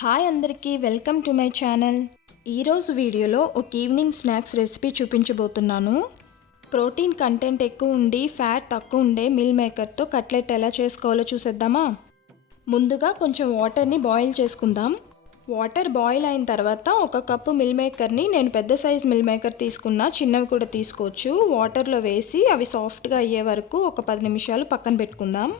Hi అందరికీ welcome to my channel. ఈరోజు వీడియోలో ఒక ఈవినింగ్ స్నాక్స్ రెసిపీ చూపించబోతున్నాను. ప్రోటీన్ కంటెంట్ ఎక్కువ ఉండి ఫ్యాట్ తక్కువ ఉండే మిల్ మేకర్తో కట్లెట్ ఎలా చేసుకోవాలో చూసేద్దామా. ముందుగా కొంచెం వాటర్ని బాయిల్ చేసుకుందాం. వాటర్ బాయిల్ అయిన తర్వాత ఒక కప్పు మిల్ మేకర్ని, నేను పెద్ద సైజ్ మిల్ మేకర్ తీసుకున్నా, చిన్నవి కూడా తీసుకోవచ్చు, వాటర్లో వేసి అవి సాఫ్ట్గా అయ్యే వరకు ఒక 10 నిమిషాలు పక్కన పెట్టుకుందాం.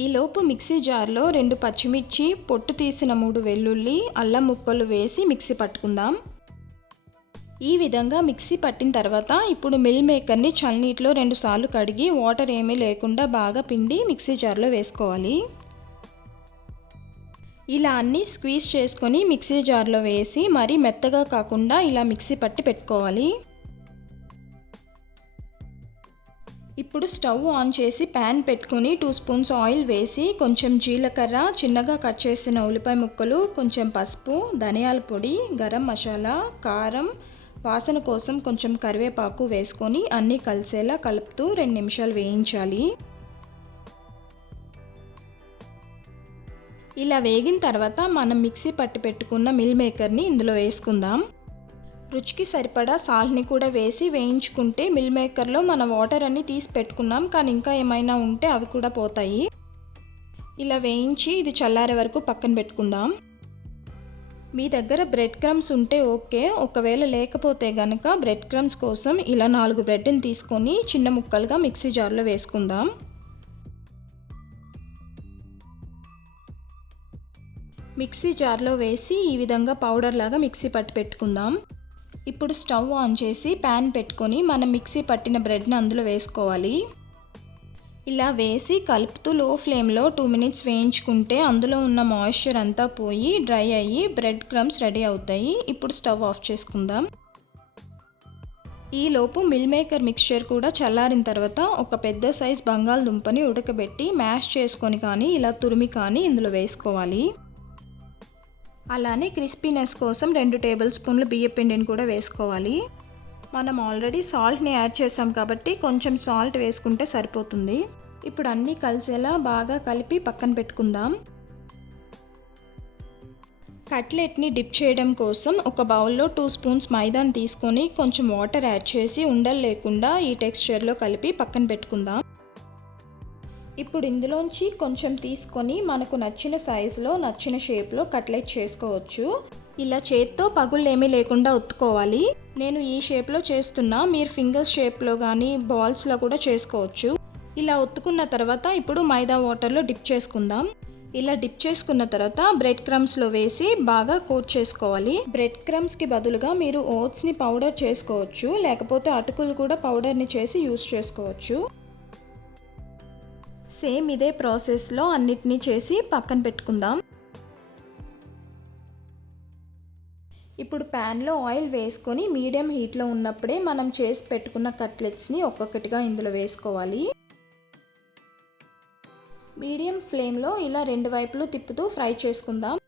ఈలోపు మిక్సీ జార్లో 2 పచ్చిమిర్చి, పొట్టు తీసిన 3 వెల్లుల్లి, అల్లం ముక్కలు వేసి మిక్సీ పట్టుకుందాం. ఈ విధంగా మిక్సీ పట్టిన తర్వాత ఇప్పుడు మిల్ మేకర్ని చల్లనీటిలో 2 సార్లు కడిగి వాటర్ ఏమీ లేకుండా బాగా పిండి మిక్సీ జార్లో వేసుకోవాలి. ఇలా అన్నీ స్క్వీజ్ చేసుకొని మిక్సీ జార్లో వేసి మరీ మెత్తగా కాకుండా ఇలా మిక్సీ పట్టి పెట్టుకోవాలి. ఇప్పుడు స్టవ్ ఆన్ చేసి ప్యాన్ పెట్టుకొని 2 స్పూన్స్ ఆయిల్ వేసి కొంచెం జీలకర్ర, చిన్నగా కట్ చేసిన ఉల్లిపాయ ముక్కలు, కొంచెం పసుపు, ధనియాల పొడి, గరం మసాలా, కారం, వాసన కోసం కొంచెం కరివేపాకు వేసుకొని అన్నీ కలిసేలా కలుపుతూ 2 నిమిషాలు వేయించాలి. ఇలా వేగిన తర్వాత మనం మిక్సీ పట్టి పెట్టుకున్న మిల్ మేకర్ని ఇందులో వేసుకుందాం. రుచికి సరిపడా సాల్ట్ని కూడా వేసి వేయించుకుంటే మిల్ మేకర్లో మన వాటర్ అన్నీ తీసి పెట్టుకున్నాం, కానీ ఇంకా ఏమైనా ఉంటే అవి కూడా పోతాయి. ఇలా వేయించి ఇది చల్లారే వరకు పక్కన పెట్టుకుందాం. మీ దగ్గర బ్రెడ్ క్రమ్స్ ఉంటే ఓకే, ఒకవేళ లేకపోతే కనుక బ్రెడ్ క్రమ్స్ కోసం ఇలా 4 బ్రెడ్ని తీసుకొని చిన్న ముక్కలుగా మిక్సీ జార్లో వేసుకుందాం. మిక్సీ జార్లో వేసి ఈ విధంగా పౌడర్ లాగా మిక్సీ పట్టి పెట్టుకుందాం. ఇప్పుడు స్టవ్ ఆన్ చేసి ప్యాన్ పెట్టుకొని మనం మిక్సీ పట్టిన బ్రెడ్ని అందులో వేసుకోవాలి. ఇలా వేసి కలుపుతూ లో ఫ్లేమ్లో 2 మినిట్స్ వేయించుకుంటే అందులో ఉన్న మాయిశ్చర్ అంతా పోయి డ్రై అయ్యి బ్రెడ్ క్రమ్స్ రెడీ అవుతాయి. ఇప్పుడు స్టవ్ ఆఫ్ చేసుకుందాం. ఈలోపు మిల్ మేకర్ మిక్స్చర్ కూడా చల్లారిన తర్వాత ఒక పెద్ద సైజ్ బంగాళదుంపని ఉడకబెట్టి మ్యాష్ చేసుకొని కానీ ఇలా తురిమి కానీ ఇందులో వేసుకోవాలి. అలానే క్రిస్పీనెస్ కోసం 2 టేబుల్ స్పూన్లు బియ్యం పిండిని కూడా వేసుకోవాలి. మనం ఆల్రెడీ సాల్ట్ని యాడ్ చేసాం కాబట్టి కొంచెం సాల్ట్ వేసుకుంటే సరిపోతుంది. ఇప్పుడు అన్నీ కలిసేలా బాగా కలిపి పక్కన పెట్టుకుందాం. కట్లెట్ని డిప్ చేయడం కోసం ఒక బౌల్లో 2 స్పూన్స్ మైదాని తీసుకొని కొంచెం వాటర్ యాడ్ చేసి ఉండలు లేకుండా ఈ టెక్స్చర్లో కలిపి పక్కన పెట్టుకుందాం. ఇప్పుడు ఇందులోంచి కొంచెం తీసుకొని మనకు నచ్చిన సైజులో నచ్చిన షేప్లో కట్లెట్ చేసుకోవచ్చు. ఇలా చేత్తో పగుళ్ళు ఏమీ లేకుండా ఒత్తుకోవాలి. నేను ఈ షేప్లో చేస్తున్నా, మీరు ఫింగర్స్ షేప్లో కానీ బాల్స్లో కూడా చేసుకోవచ్చు. ఇలా ఒత్తుకున్న తర్వాత ఇప్పుడు మైదా వాటర్లో డిప్ చేసుకుందాం. ఇలా డిప్ చేసుకున్న తర్వాత బ్రెడ్ క్రమ్స్లో వేసి బాగా కోట్ చేసుకోవాలి. బ్రెడ్ క్రమ్స్కి బదులుగా మీరు ఓట్స్ని పౌడర్ చేసుకోవచ్చు, లేకపోతే అటుకులు కూడా పౌడర్ని చేసి యూస్ చేసుకోవచ్చు. సేమ్ ఇదే ప్రాసెస్లో అన్నిటినీ చేసి పక్కన పెట్టుకుందాం. ఇప్పుడు ప్యాన్లో ఆయిల్ వేసుకొని మీడియం హీట్లో ఉన్నప్పుడే మనం చేసి పెట్టుకున్న కట్లెట్స్ని ఒక్కొక్కటిగా ఇందులో వేసుకోవాలి. మీడియం ఫ్లేమ్లో ఇలా 2 వైపులు తిప్పుతూ ఫ్రై చేసుకుందాం.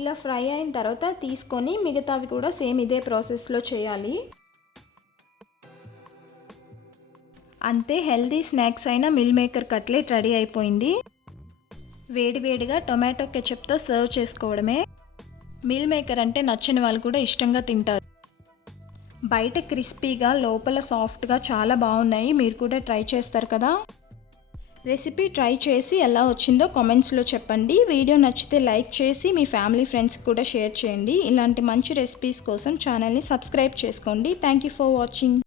ఇలా ఫ్రై అయిన తర్వాత తీసుకొని మిగతావి కూడా సేమ్ ఇదే ప్రాసెస్లో చేయాలి. అంతే, హెల్దీ స్నాక్స్ అయిన మిల్ మేకర్ కట్లెట్ రెడీ అయిపోయింది. వేడివేడిగా టొమాటో కెచప్తో సర్వ్ చేసుకోవడమే. మిల్ మేకర్ అంటే నచ్చని వాళ్ళు కూడా ఇష్టంగా తింటారు. బయట క్రిస్పీగా లోపల సాఫ్ట్గా చాలా బాగున్నాయి. మీరు కూడా ట్రై చేస్తారు కదా. రెసిపీ ట్రై చేసి ఎలా వచ్చిందో కామెంట్స్లో చెప్పండి. వీడియో నచ్చితే లైక్ చేసి మీ ఫ్యామిలీ ఫ్రెండ్స్కి కూడా షేర్ చేయండి. ఇలాంటి మంచి రెసిపీస్ కోసం ఛానల్ని సబ్స్క్రైబ్ చేసుకోండి. Thank you for watching.